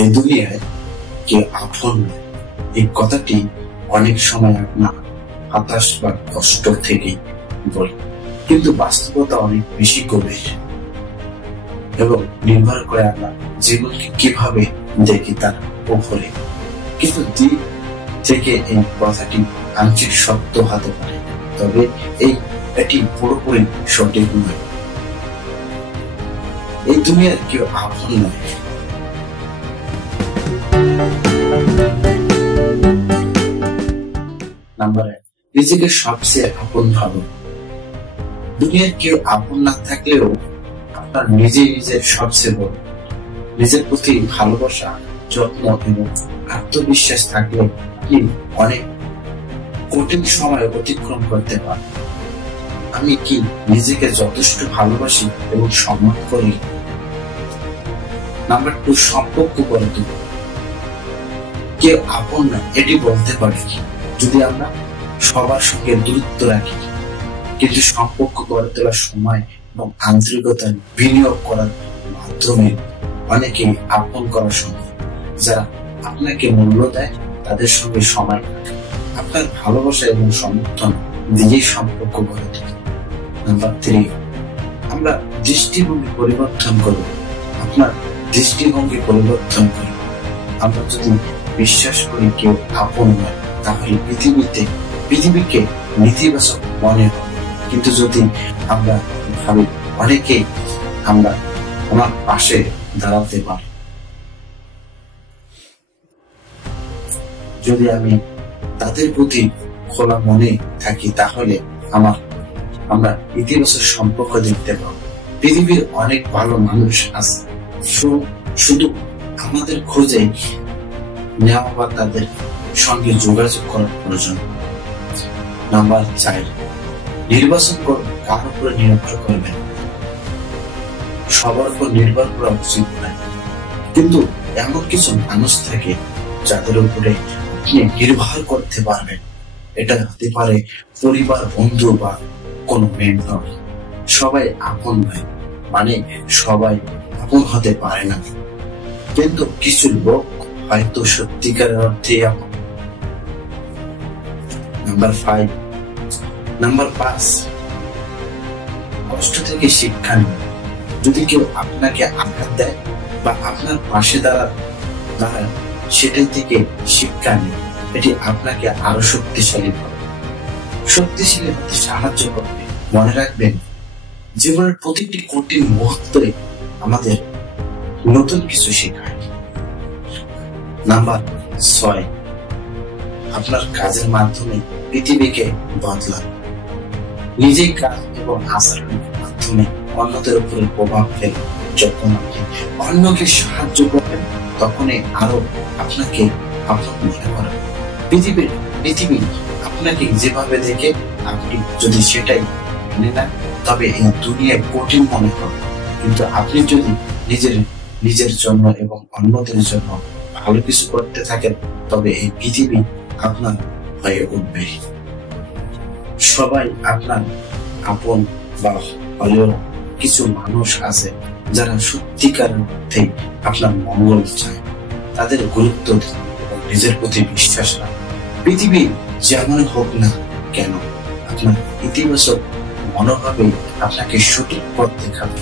এই দুনিয়ায় কেউ আপন নয়, এই কথাটি অনেক সময় আপনার হতাশ বা কষ্ট থেকে বলি, কিন্তু বাস্তবতা অনেক বেশি গভীর এবং নির্ভর করে আমরা জীবনকে কিভাবে দেখি তার উপরে। কিন্তু দিক থেকে এই কথাটি আংশিক সত্য হতে পারে, তবে এটি পুরোপুরি সঠিক নয়। এই দুনিয়ার কেউ আপন নয়। নাম্বার 1, নিজেকে সবচেয়ে আপন ভাবো। দুনিয়ার কেউ আপন না থাকলেও আপনার নিজের সবচেয়ে বড়। নিজের প্রতি ভালোবাসা, যত্ন এবং আত্মবিশ্বাস থাকলে আপনি অনেক কঠিন সময় অতিক্রম করতে পারেন। আমি কি নিজেকে যথেষ্ট ভালোবাসি এবং সম্মান করি? নাম্বার 2, সম্পর্ক গড়ে তুলো। কেউ আপন না এটি বলতে পারি যদি আমরা সবার সঙ্গে দূরত্ব রাখি, কিন্তু সম্পর্ক গড়ে তোলার সময় এবং আন্তরিকতার বিনিয়োগ করার মাধ্যমে অনেকেই আপন করা সম্ভব। যারা আপনাকে মূল্য দেয়, তাদের সঙ্গে সময় কাটান, আপনার ভালোবাসা এবং সমর্থন দিয়েই সম্পর্ক গড়ে তোলে। নাম্বার 3, আমরা দৃষ্টিভঙ্গি পরিবর্তন করব। আপনার দৃষ্টিভঙ্গি পরিবর্তন করব। আমরা যদি বিশ্বাস করি কেউ আপন নয়, তাহলে পৃথিবীকে নেতিবাচক মনে হবে। কিন্তু যদি আমরা ভাবি অনেকেই আমার পাশে দাঁড়াতে পারে, যদি আমি তাদের প্রতি খোলা মনে থাকি, তাহলে আমরা ইতিবাচক সম্পর্ক দেখতে পাবো। পৃথিবীর অনেক ভালো মানুষ আছে, শুধু আমাদের খোঁজে নেওয়া বা তাদের সঙ্গে যোগাযোগ করার প্রয়োজন। নাম্বার 4, নির্বাচন করুন, কার উপরে নির্ভর করবেন। সবার উপর নির্ভর করা উচিত নয়, কিন্তু এমন কিছু মানুষ থাকে যাদের উপরে আপনি নির্ভর করতে পারবেন। এটা হতে পারে পরিবার, বন্ধু বা কোনো মেন্টর। সবাই আপন নয়, মানে সবাই আপন হতে পারে না, কিন্তু কিছু লোক হয়তো সত্যিকারের অর্থে আপন। নাম্বার 5, কষ্ট থেকে শিক্ষা নিন। যদি কেউ আপনাকে আঘাত দেয় বা আপনার পাশে দাঁড়ায়, সেটাই থেকে শিক্ষা নিন। এটি আপনাকে আরো শক্তিশালী হতে সাহায্য করবে। মনে রাখবেন, জীবনের প্রতিটি কঠিন মুহূর্তে আমাদের নতুন কিছু শেখায়। নাম্বার 6, আপনার কাজের মাধ্যমে পৃথিবীকে বদলান। নিজেই কাজ এবং আচরণের মাধ্যমে অন্যদের উপরে প্রভাব ফেলে। যখন আপনি অন্যকে সাহায্য করবেন, তখনই আরো আপনাকে আপন মনে করেন। পৃথিবী আপনাকে যেভাবে দেখে, আপনি যদি সেটাই মেনে নেন, তবে এই দুনিয়ায় কঠিন মনে হবে। কিন্তু আপনি যদি নিজের জন্য এবং অন্যদের জন্য ভালো কিছু করতে থাকেন, তবে এই পৃথিবী আপনার হয়ে উঠবে। সবাই আপনার আপন বা হলেও কিছু মানুষ আছে যারা সত্যিকার অর্থে আপনার মঙ্গল চায়। তাদের গুরুত্ব দিন এবং নিজের প্রতি বিশ্বাস রাখুন। পৃথিবী যেমন হোক না কেন, আপনার ইতিবাচক মনোভাবে আপনাকে সঠিক পথ দেখাবে।